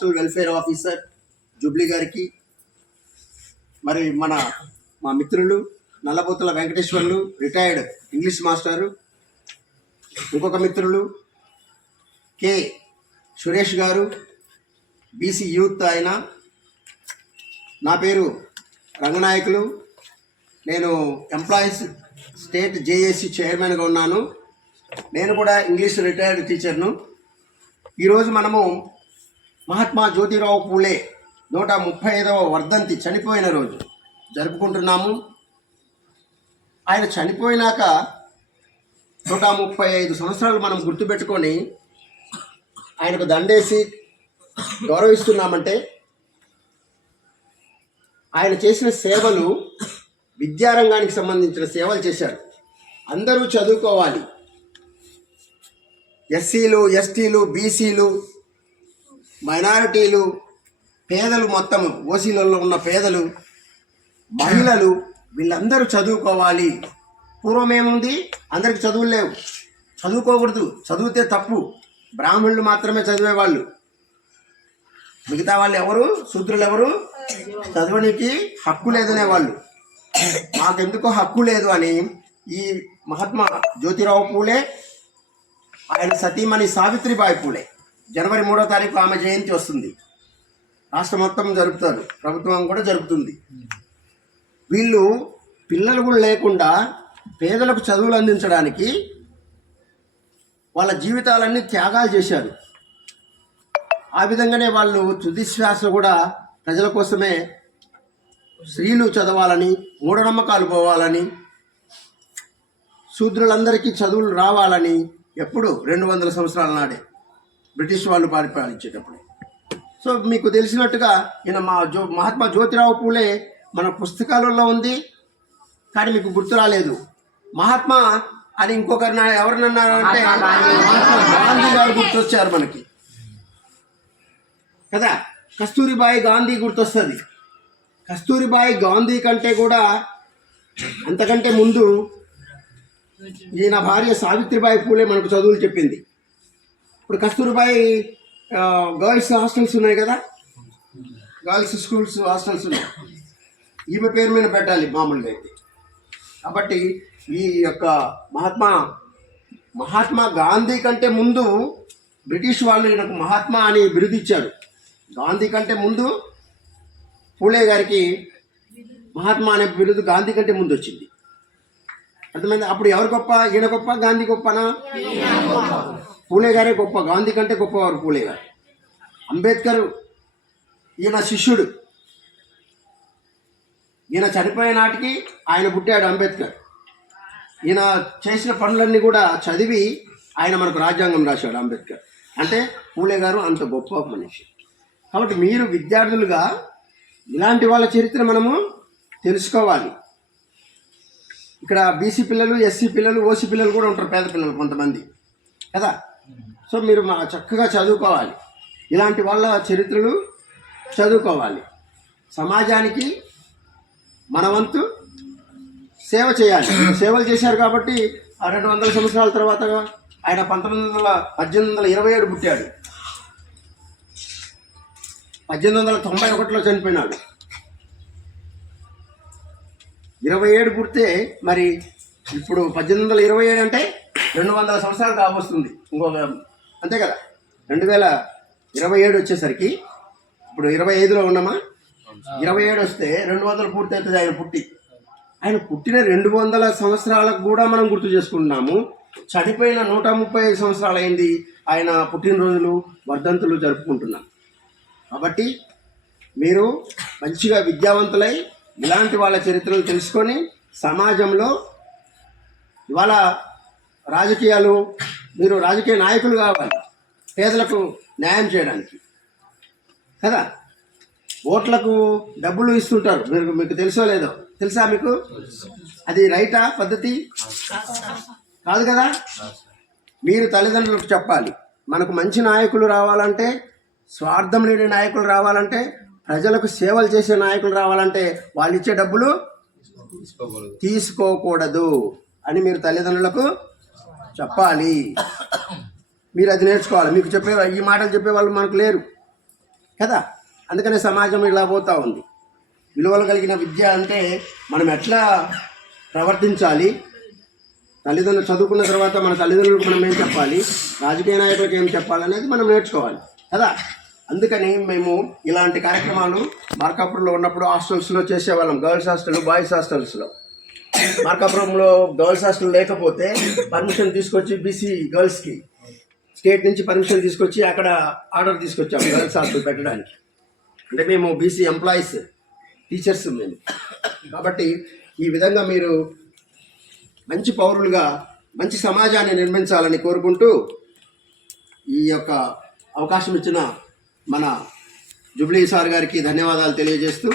Hostel welfare officer Jubilee గారికి, మరి మా మిత్రులు నల్లబోతుల వెంకటేశ్వర్లు రిటైర్డ్ ఇంగ్లీష్ మాస్టారు, ఇంకొక మిత్రులు కె సురేష్ గారు బీసీ యూత్ ఆయన. నా పేరు రంగనాయకులు, నేను ఎంప్లాయీస్ స్టేట్ జేఏసీ చైర్మన్గా ఉన్నాను. నేను కూడా ఇంగ్లీష్ రిటైర్డ్ టీచర్ను. ఈరోజు మనము మహాత్మా జ్యోతిరావు పూలే 135వ వర్ధంతి చనిపోయిన రోజు జరుపుకుంటున్నాము. ఆయన చనిపోయినాక 135 సంవత్సరాలు మనం గుర్తుపెట్టుకొని ఆయనకు దండేసి గౌరవిస్తున్నామంటే ఆయన చేసిన సేవలు విద్యారంగానికి సంబంధించిన సేవలు చేశారు. అందరూ చదువుకోవాలి. ఎస్సీలు, ఎస్టీలు, బీసీలు, మైనారిటీలు, పేదలు, మొత్తం ఓసీలలో ఉన్న పేదలు, మహిళలు, వీళ్ళందరూ చదువుకోవాలి. పూర్వం ఏముంది, అందరికి చదువులు లేవు, చదువుకోకూడదు, చదివితే తప్పు, బ్రాహ్మణులు మాత్రమే చదివేవాళ్ళు, మిగతా వాళ్ళు ఎవరు, శూద్రులు ఎవరు చదవడానికి హక్కు లేదనేవాళ్ళు. మాకెందుకో హక్కు లేదు అని ఈ మహాత్మా జ్యోతిరావు పూలే, ఆయన సతీమణి సావిత్రిబాయి పూలే, జనవరి 3వ తారీఖు ఆమె జయంతి వస్తుంది. రాష్ట్రం మొత్తం జరుపుతారు, ప్రభుత్వం కూడా జరుపుతుంది. వీళ్ళు పిల్లలు కూడా లేకుండా పేదలకు చదువులు అందించడానికి వాళ్ళ జీవితాలన్నీ త్యాగాలు చేశారు. ఆ విధంగానే వాళ్ళు తుది శ్వాస కూడా ప్రజల కోసమే స్త్రీలు చదవాలని, మూఢనమ్మకాలు పోవాలని, శూద్రులందరికీ చదువులు రావాలని, ఎప్పుడు 200 సంవత్సరాల నాడే బ్రిటిష్ వాళ్ళు పరిపాలించేటప్పుడు. సో మీకు తెలిసినట్టుగా ఈయన మహాత్మా జ్యోతిరావు పూలే మన పుస్తకాలలో ఉంది, కానీ మీకు గుర్తు రాలేదు. మహాత్మా అని ఇంకొకరిని ఎవరినన్నారంటే మహాత్మా గాంధీ గారు గుర్తొచ్చారు మనకి కదా. కస్తూరిబాయి గాంధీ గుర్తొస్తుంది. కస్తూరిబాయి గాంధీ కంటే కూడా అంతకంటే ముందు ఈయన భార్య సావిత్రిబాయి పూలే మనకు చదువులు చెప్పింది. ఇప్పుడు కస్తూరిబాయి గర్ల్స్ హాస్టల్స్ ఉన్నాయి కదా, గర్ల్స్ స్కూల్స్ హాస్టల్స్ ఉన్నాయి, ఈమె పేరు మీద పెట్టాలి మామూలుగా అయితే. కాబట్టి ఈ యొక్క మహాత్మా గాంధీ కంటే ముందు బ్రిటిష్ వాళ్ళు ఈయనకు మహాత్మా అని బిరుదు ఇచ్చారు. గాంధీ కంటే ముందు పూలే గారికి మహాత్మా అనే బిరుదు గాంధీ కంటే ముందు వచ్చింది. అర్థమైంది? అప్పుడు ఎవరు గొప్ప, ఈయన గొప్ప, గాంధీ గొప్పనా? పూలే గారే గొప్ప, గాంధీ కంటే గొప్పవారు పూలే గారు. అంబేద్కర్ ఈయన శిష్యుడు. ఈయన చనిపోయే నాటికి ఆయన పుట్టాడు అంబేద్కర్. ఈయన చేసిన పనులన్నీ కూడా చదివి ఆయన మనకు రాజ్యాంగం రాశాడు అంబేద్కర్. అంటే పూలే గారు అంత గొప్ప మనిషి. కాబట్టి మీరు విద్యార్థులుగా ఇలాంటి వాళ్ళ చరిత్ర మనము తెలుసుకోవాలి. ఇక్కడ బీసీ పిల్లలు, ఎస్సీ పిల్లలు, ఓసీ పిల్లలు కూడా ఉంటారు, పేద పిల్లలు కొంతమంది కదా. సో మీరు చక్కగా చదువుకోవాలి, ఇలాంటి వాళ్ళ చరిత్రలు చదువుకోవాలి. సమాజానికి మన వంతు సేవ చేయాలి. సేవలు చేశారు కాబట్టి 200 సంవత్సరాల తర్వాత ఆయన 1827 పుట్టాడు, 1891లో చనిపోయినాడు. 27 పుడితే మరి ఇప్పుడు 1827 అంటే 200 సంవత్సరాలు కావస్తుంది ఇంకొక, అంతే కదా. 2027 వచ్చేసరికి ఇప్పుడు 25లో ఉన్నామా, 27 వస్తే 200 పూర్తి అవుతుంది ఆయన పుట్టిన 200 సంవత్సరాలకు కూడా మనం గుర్తు చేసుకుంటున్నాము. చనిపోయిన 135 సంవత్సరాలు అయింది ఆయన పుట్టినరోజులు, వర్ధంతులు జరుపుకుంటున్నాం. కాబట్టి మీరు మంచిగా విద్యావంతులై ఇలాంటి వాళ్ళ చరిత్రలు తెలుసుకొని సమాజంలో ఇవాళ రాజకీయాలు, మీరు రాజకీయ నాయకులు కావాలి పేదలకు న్యాయం చేయడానికి కదా. ఓట్లకు డబ్బులు ఇస్తుంటారు, మీకు తెలుసో లేదో, తెలుసా మీకు? అది రైటా పద్ధతి? కాదు కదా. మీరు తల్లిదండ్రులకు చెప్పాలి, మనకు మంచి నాయకులు రావాలంటే, స్వార్థం లేని నాయకులు రావాలంటే, ప్రజలకు సేవలు చేసే నాయకులు రావాలంటే వాళ్ళు ఇచ్చే డబ్బులు తీసుకోకూడదు అని మీరు తల్లిదండ్రులకు చెప్పాలి. మీరు అది నేర్చుకోవాలి. మీకు ఈ మాటలు చెప్పే వాళ్ళు మనకు లేరు కదా. అందుకనే సమాజం ఇలా పోతూ ఉంది. విలువలు కలిగిన విద్య అంటే మనం ఎట్లా ప్రవర్తించాలి, తల్లిదండ్రులు చదువుకున్న తర్వాత మన తల్లిదండ్రులకు మనం ఏం చెప్పాలి, రాజకీయ నాయకులకు ఏం చెప్పాలనేది మనం నేర్చుకోవాలి కదా. అందుకని మేము ఇలాంటి కార్యక్రమాలు మార్కాపురంలో ఉన్నప్పుడు హాస్టల్స్లో చేసేవాళ్ళం. గర్ల్స్ హాస్టల్, బాయ్స్ హాస్టల్స్లో. మార్కాపురంలో గర్ల్స్ హాస్టల్ లేకపోతే పర్మిషన్ తీసుకొచ్చి బీసీ గర్ల్స్కి స్టేట్ నుంచి పర్మిషన్ తీసుకొచ్చి అక్కడ ఆర్డర్ తీసుకొచ్చాము గర్ల్స్ హాస్టల్ పెట్టడానికి. అంటే మేము బీసీ ఎంప్లాయీస్, టీచర్స్ మేము. కాబట్టి ఈ విధంగా మీరు మంచి పౌరులుగా మంచి సమాజాన్ని నిర్మించాలని కోరుకుంటూ ఈ యొక్క అవకాశం ఇచ్చిన మన జుబ్లీ సార్ గారికి ధన్యవాదాలు తెలియజేస్తూ